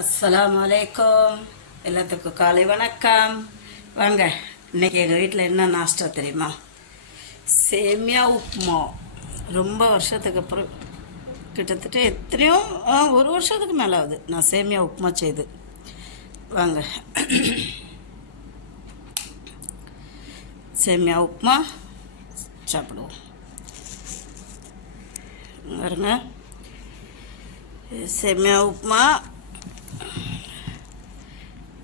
அஸ்ஸலாமு அலைக்கும். எல்லாத்துக்கும் காலை வணக்கம். வாங்க, இன்றைக்கி எங்கள் வீட்டில் என்ன நாஷ்டா தெரியுமா? சேமியா உப்புமா. ரொம்ப வருஷத்துக்கு அப்புறம், கிட்டத்தட்ட எத்தனையோ ஒரு வருஷத்துக்கு மேலே ஆகுது நான் சேமியா உப்புமா செய்து. வாங்க, சேமியா உப்புமா சாப்பிடுவோம். பாருங்க, சேமியா உப்புமா.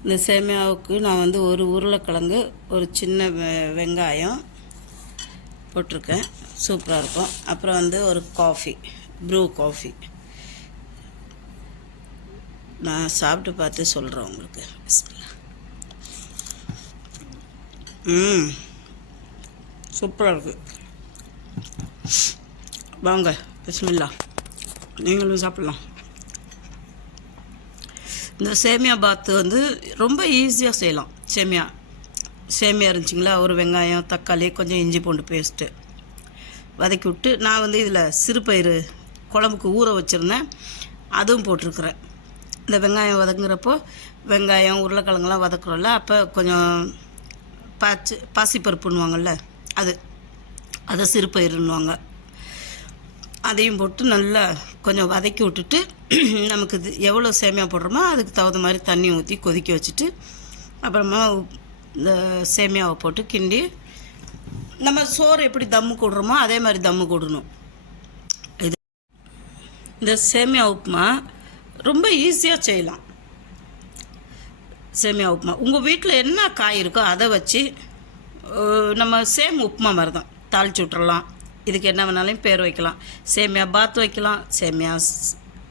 இந்த சேமியாவுக்கு நான் ஒரு உருளைக்கிழங்கு, ஒரு சின்ன வெங்காயம் போட்டிருக்கேன். சூப்பராக இருக்கும். அப்புறம் ஒரு காஃபி, ப்ரூ காஃபி. நான் சாப்பிட்டு பார்த்து சொல்கிறேன் உங்களுக்கு. சூப்பராக இருக்குது. வாங்க, பிஸ்மில்லா, நீங்களும் சாப்பிட்லாம். இந்த சேமியா பாத்து ரொம்ப ஈஸியாக செய்யலாம். சேமியா இருந்துச்சிங்களா, ஒரு வெங்காயம், தக்காளி, கொஞ்சம் இஞ்சி பூண்டு பேஸ்ட்டு வதக்கி விட்டு, நான் இதில் சிறுபயிறு குழம்புக்கு ஊற வச்சுருந்தேன், அதுவும் போட்டிருக்குறேன். இந்த வெங்காயம் வதங்குறப்போ, வெங்காயம் உருளைக்கிழங்குலாம் வதக்குறோம்ல, அப்போ கொஞ்சம் பாசிப்பருப்புன்னுவாங்கள்ல, அதை சிறுபயிறுன்னுவாங்க. அதையும் போட்டு நல்லா கொஞ்சம் வதக்கி விட்டுட்டு, நமக்கு இது எவ்வளோ சேமியா போடுறோமோ அதுக்கு தகுந்த மாதிரி தண்ணி ஊற்றி கொதிக்க வச்சுட்டு, அப்புறமா இந்த சேமியாவை போட்டு கிண்டி, நம்ம சோறு எப்படி தம்மு போடுறோமோ அதே மாதிரி தம்மு போடணும். இந்த சேமியா உப்புமா ரொம்ப ஈஸியாக செய்யலாம். சேமியா உப்புமா உங்கள் வீட்டில் என்ன காய் இருக்கோ அதை வச்சு நம்ம உப்புமா மாதிரி தான் தாளிச்சு விட்டுறலாம். இதுக்கு என்ன வேணாலும் பேர் வைக்கலாம். சேமியா பாத் வைக்கலாம், சேமியா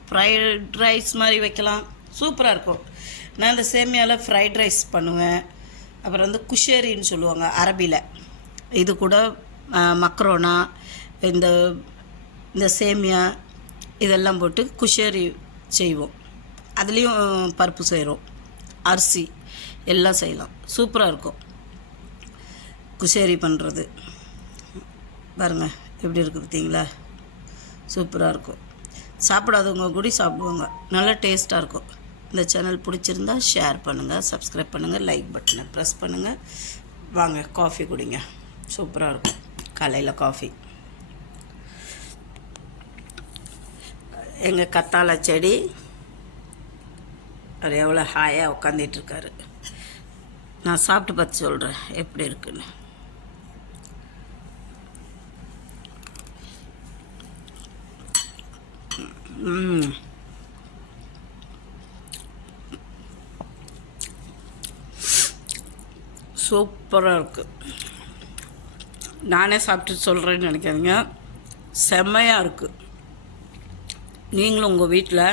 ஃப்ரைட் ரைஸ் மாதிரி வைக்கலாம். சூப்பராக இருக்கும். நான் இந்த சேமியாவில் ஃப்ரைட் ரைஸ் பண்ணுவேன். அப்புறம் குஷேரின்னு சொல்லுவாங்க அரபியில். இது கூட மக்ரோனா, இந்த சேமியா இதெல்லாம் போட்டு குஷேரி செய்வோம். அதுலேயும் பருப்பு செய்கிறோம், அரிசி எல்லாம் செய்யலாம். சூப்பராக இருக்கும் குஷேரி பண்ணுறது. பாருங்கள் எப்படி இருக்குது பார்த்தீங்களா? சூப்பராக இருக்கும். சாப்பிடாதவங்க கூட சாப்பிடுவாங்க. நல்லா டேஸ்ட்டாக இருக்கும். இந்த சேனல் பிடிச்சிருந்தா ஷேர் பண்ணுங்கள், சப்ஸ்கிரைப் பண்ணுங்கள், லைக் பட்டனை ப்ரெஸ் பண்ணுங்கள். வாங்க, காஃபி குடிங்க. சூப்பராக இருக்கும் காலையில் காஃபி. எங்கள் கத்தாழை செடி அவர் எவ்வளோ ஹாயாக உட்காந்துட்டுருக்காரு. நான் சாப்பிட்டு பார்த்து சொல்கிறேன் எப்படி இருக்குன்னு. சூப்பராக இருக்குது. நானே சாப்பிட்டு சொல்கிறேன்னு நினைக்காதீங்க, செம்மையாக இருக்குது. நீங்களும் உங்கள் வீட்டில்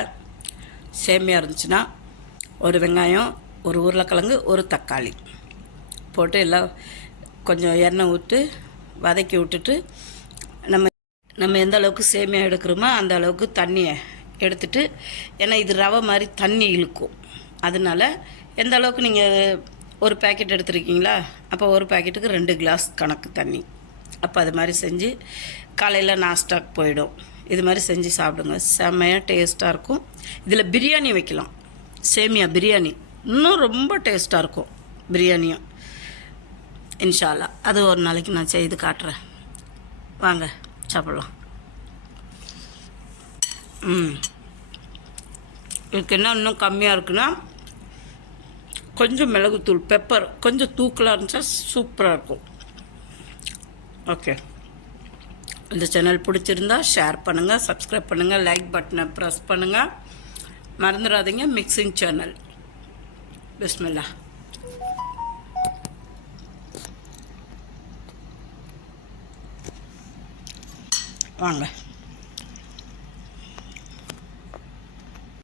சேமியா இருந்துச்சுன்னா, ஒரு வெங்காயம், ஒரு உருளைக்கிழங்கு, ஒரு தக்காளி போட்டு எல்லாம் கொஞ்சம் எண்ணெய் விட்டு வதக்கி விட்டுட்டு, நம்ம எந்த அளவுக்கு சேமியா எடுக்கிறோமோ அந்த அளவுக்கு தண்ணியை எடுத்துட்டு, ஏன்னா இது ரவை மாதிரி தண்ணி இழுக்கும். அதனால் எந்த அளவுக்கு நீங்கள் ஒரு பேக்கெட் எடுத்துருக்கீங்களா, அப்போ ஒரு பேக்கெட்டுக்கு 2 கிளாஸ் கணக்கு தண்ணி. அப்போ அது மாதிரி செஞ்சு காலையில் நாஸ்டாக்கு போயிடும். இது மாதிரி செஞ்சு சாப்பிடுங்க. செம்மையாக டேஸ்ட்டாக இருக்கும். இதில் பிரியாணி வைக்கலாம். சேமியா பிரியாணி இன்னும் ரொம்ப டேஸ்ட்டாக இருக்கும். பிரியாணியும் இன்ஷா அல்லாஹ் அது ஒரு நாளைக்கு நான் செய்து காட்டுறேன். வாங்க சாப்பிட்லாம். இதுக்கு என்ன இன்னும் கம்மியாக இருக்குன்னா, கொஞ்சம் மிளகுத்தூள், பெப்பர் கொஞ்சம் தூக்கலாக இருந்துச்சா சூப்பராக இருக்கும். ஓகே, இந்த சேனல் பிடிச்சிருந்தா ஷேர் பண்ணுங்கள், சப்ஸ்கிரைப் பண்ணுங்கள், லைக் பட்டனை ப்ரெஸ் பண்ணுங்கள். மறந்துடாதீங்க, மிக்சிங் சேனல். பிஸ்மில்லா. வாங்க.